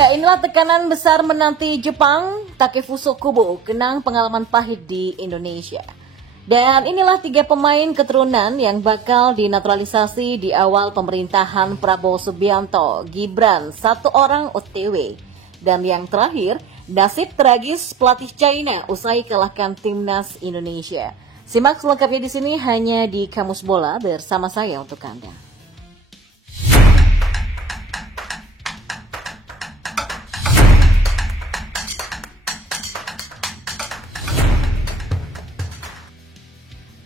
Ya, inilah tekanan besar menanti Jepang. Takefuso Kubo kenang pengalaman pahit di Indonesia. Dan inilah 3 pemain keturunan yang bakal dinaturalisasi di awal pemerintahan Prabowo Subianto. Gibran, 1 orang OTW. Dan yang terakhir, nasib tragis pelatih China usai kalahkan timnas Indonesia. Simak selengkapnya di sini hanya di Kamus Bola bersama saya untuk Anda.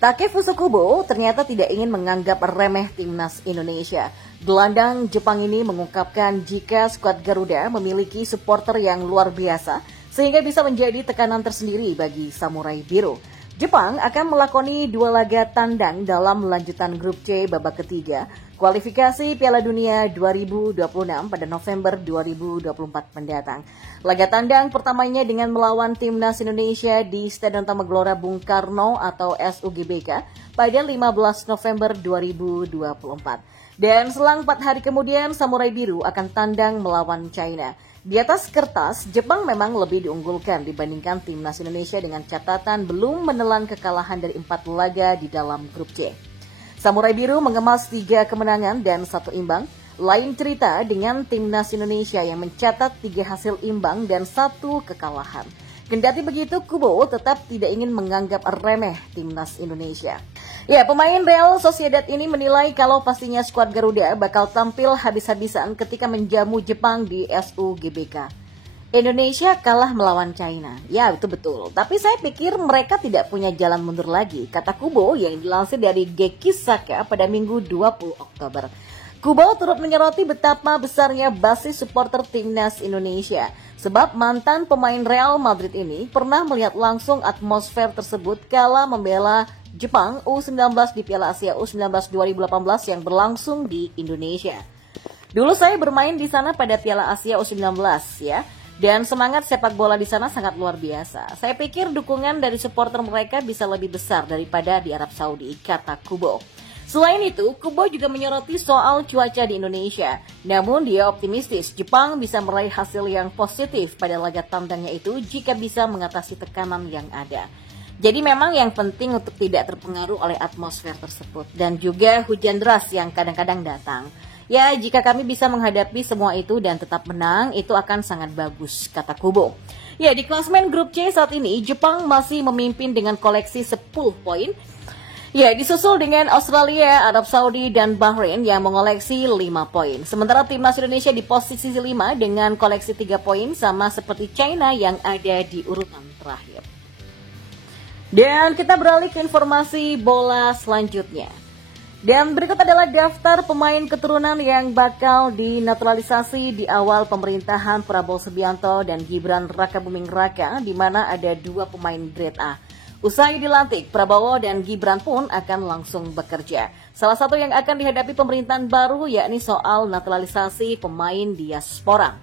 Takefuso Kubo ternyata tidak ingin menganggap remeh timnas Indonesia. Gelandang Jepang ini mengungkapkan jika skuad Garuda memiliki supporter yang luar biasa sehingga bisa menjadi tekanan tersendiri bagi Samurai Biru. Jepang akan melakoni 2 laga tandang dalam lanjutan grup C babak ketiga kualifikasi Piala Dunia 2026 pada November 2024 mendatang. Laga tandang pertamanya dengan melawan timnas Indonesia di Stadion Utama Gelora Bung Karno atau SUGBK pada 15 November 2024. Dan selang 4 hari kemudian Samurai Biru akan tandang melawan China. Di atas kertas, Jepang memang lebih diunggulkan dibandingkan timnas Indonesia dengan catatan belum menelan kekalahan dari 4 laga di dalam grup C. Samurai Biru mengemas 3 kemenangan dan 1 imbang. Lain cerita dengan timnas Indonesia yang mencatat 3 hasil imbang dan 1 kekalahan. Kendati begitu, Kubo tetap tidak ingin menganggap remeh timnas Indonesia. Ya, pemain Real Sociedad ini menilai kalau pastinya skuad Garuda bakal tampil habis-habisan ketika menjamu Jepang di SUGBK. Indonesia kalah melawan China. Ya, itu betul. Tapi saya pikir mereka tidak punya jalan mundur lagi, kata Kubo yang dilansir dari Geki Saka pada Minggu 20 Oktober. Kubo turut menyoroti betapa besarnya basis supporter timnas Indonesia. Sebab mantan pemain Real Madrid ini pernah melihat langsung atmosfer tersebut kala membela Jepang U19 di Piala Asia U19 2018 yang berlangsung di Indonesia. Dulu saya bermain di sana pada Piala Asia U19 ya. Dan semangat sepak bola di sana sangat luar biasa. Saya pikir dukungan dari supporter mereka bisa lebih besar daripada di Arab Saudi, kata Kubo. Selain itu, Kubo juga menyoroti soal cuaca di Indonesia. Namun dia optimistis Jepang bisa meraih hasil yang positif pada laga tandangnya itu jika bisa mengatasi tekanan yang ada. Jadi memang yang penting untuk tidak terpengaruh oleh atmosfer tersebut. Dan juga hujan deras yang kadang-kadang datang. Ya, jika kami bisa menghadapi semua itu dan tetap menang, itu akan sangat bagus, kata Kubo. Ya, di klasemen grup C saat ini, Jepang masih memimpin dengan koleksi 10 poin. Ya, disusul dengan Australia, Arab Saudi, dan Bahrain yang mengoleksi 5 poin. Sementara timnas Indonesia di posisi 5 dengan koleksi 3 poin sama seperti China yang ada di urutan terakhir. Dan kita beralih ke informasi bola selanjutnya. Dan berikut adalah daftar pemain keturunan yang bakal dinaturalisasi di awal pemerintahan Prabowo Subianto dan Gibran Rakabuming Raka, di mana ada 2 pemain grade A. Usai dilantik, Prabowo dan Gibran pun akan langsung bekerja. Salah satu yang akan dihadapi pemerintahan baru yakni soal naturalisasi pemain diaspora.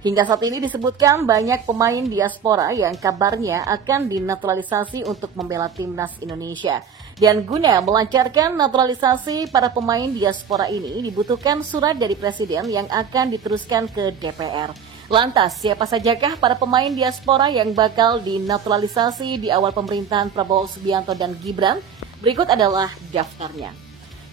Hingga saat ini disebutkan banyak pemain diaspora yang kabarnya akan dinaturalisasi untuk membela timnas Indonesia. Dan guna melancarkan naturalisasi para pemain diaspora ini dibutuhkan surat dari Presiden yang akan diteruskan ke DPR. Lantas, siapa sajakah para pemain diaspora yang bakal dinaturalisasi di awal pemerintahan Prabowo Subianto dan Gibran? Berikut adalah daftarnya.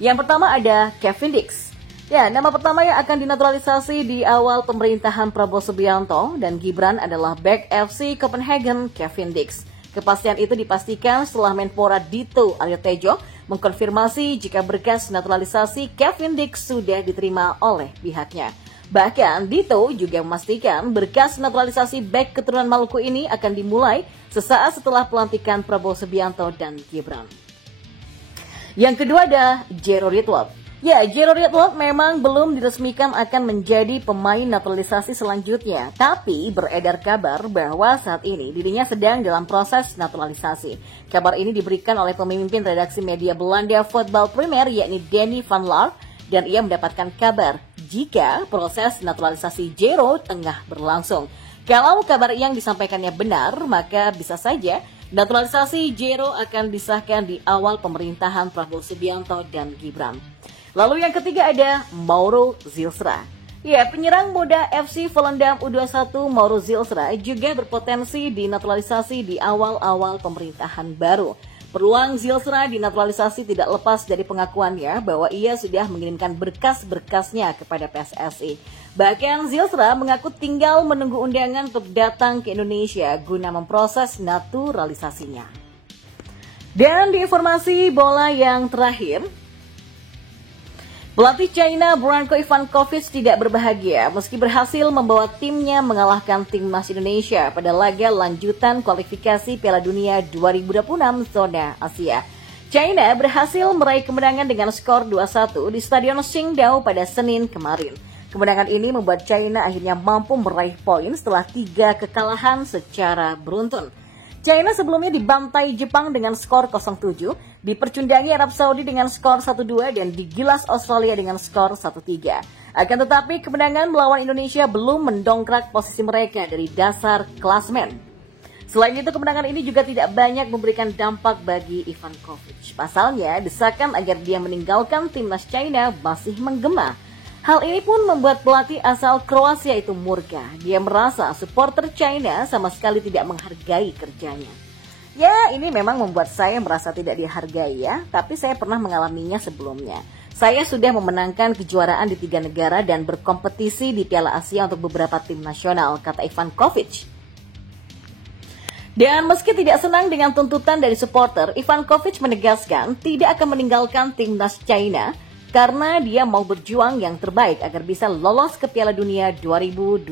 Yang pertama ada Kevin Dix. Ya, nama pertama yang akan dinaturalisasi di awal pemerintahan Prabowo Subianto dan Gibran adalah bek FC Copenhagen Kevin Dix. Kepastian itu dipastikan setelah Menpora Dito Aryo-Tejo mengkonfirmasi jika berkas naturalisasi Kevin Dix sudah diterima oleh pihaknya. Bahkan Dito juga memastikan berkas naturalisasi bek keturunan Maluku ini akan dimulai sesaat setelah pelantikan Prabowo Subianto dan Gibran. Yang kedua ada Jero Ritwald. Ya, Jero Ritwald memang belum diresmikan akan menjadi pemain naturalisasi selanjutnya. Tapi beredar kabar bahwa saat ini dirinya sedang dalam proses naturalisasi. Kabar ini diberikan oleh pemimpin redaksi media Belanda Voetbal Premier yakni Danny van Laar. Dan ia mendapatkan kabar jika proses naturalisasi Jero tengah berlangsung. Kalau kabar yang disampaikannya benar, maka bisa saja naturalisasi Jero akan disahkan di awal pemerintahan Prabowo Subianto dan Gibran. Lalu yang ketiga ada Mauro Zilstra. Ya, penyerang muda FC Volendam U21 Mauro Zilstra juga berpotensi dinaturalisasi di awal-awal pemerintahan baru. Peluang Zilstra dinaturalisasi tidak lepas dari pengakuannya bahwa ia sudah mengirimkan berkas-berkasnya kepada PSSI. Bahkan Zilstra mengaku tinggal menunggu undangan untuk datang ke Indonesia guna memproses naturalisasinya. Dan di informasi bola yang terakhir, pelatih China Branko Ivankovic tidak berbahagia meski berhasil membawa timnya mengalahkan timnas Indonesia pada laga lanjutan kualifikasi Piala Dunia 2026 zona Asia. China berhasil meraih kemenangan dengan skor 2-1 di Stadion Qingdao pada Senin kemarin. Kemenangan ini membuat China akhirnya mampu meraih poin setelah 3 kekalahan secara beruntun. China sebelumnya dibantai Jepang dengan skor 0-7, dipercundangi Arab Saudi dengan skor 1-2, dan digilas Australia dengan skor 1-3. Akan tetapi kemenangan melawan Indonesia belum mendongkrak posisi mereka dari dasar klasmen. Selain itu, kemenangan ini juga tidak banyak memberikan dampak bagi Ivankovic. Pasalnya, desakan agar dia meninggalkan timnas China masih menggema. Hal ini pun membuat pelatih asal Kroasia itu murka. Dia merasa supporter China sama sekali tidak menghargai kerjanya. Ya, ini memang membuat saya merasa tidak dihargai ya, tapi saya pernah mengalaminya sebelumnya. Saya sudah memenangkan kejuaraan di 3 negara dan berkompetisi di Piala Asia untuk beberapa tim nasional, kata Ivankovic. Dan meski tidak senang dengan tuntutan dari supporter, Ivankovic menegaskan tidak akan meninggalkan timnas China karena dia mau berjuang yang terbaik agar bisa lolos ke Piala Dunia 2026.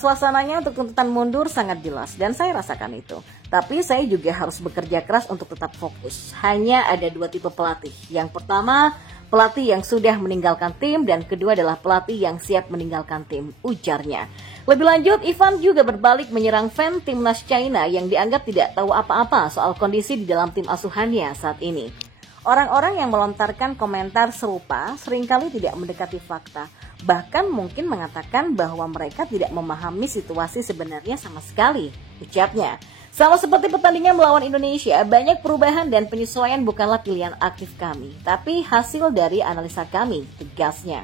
Suasananya untuk tuntutan mundur sangat jelas dan saya rasakan itu. Tapi saya juga harus bekerja keras untuk tetap fokus. Hanya ada 2 tipe pelatih. Yang pertama, pelatih yang sudah meninggalkan tim, dan kedua adalah pelatih yang siap meninggalkan tim, ujarnya. Lebih lanjut, Ivan juga berbalik menyerang fan timnas China yang dianggap tidak tahu apa-apa soal kondisi di dalam tim asuhannya saat ini. Orang-orang yang melontarkan komentar serupa seringkali tidak mendekati fakta. Bahkan mungkin mengatakan bahwa mereka tidak memahami situasi sebenarnya sama sekali, ucapnya. Sama seperti pertandingan melawan Indonesia, banyak perubahan dan penyesuaian bukanlah pilihan aktif kami, tapi hasil dari analisa kami, tegasnya.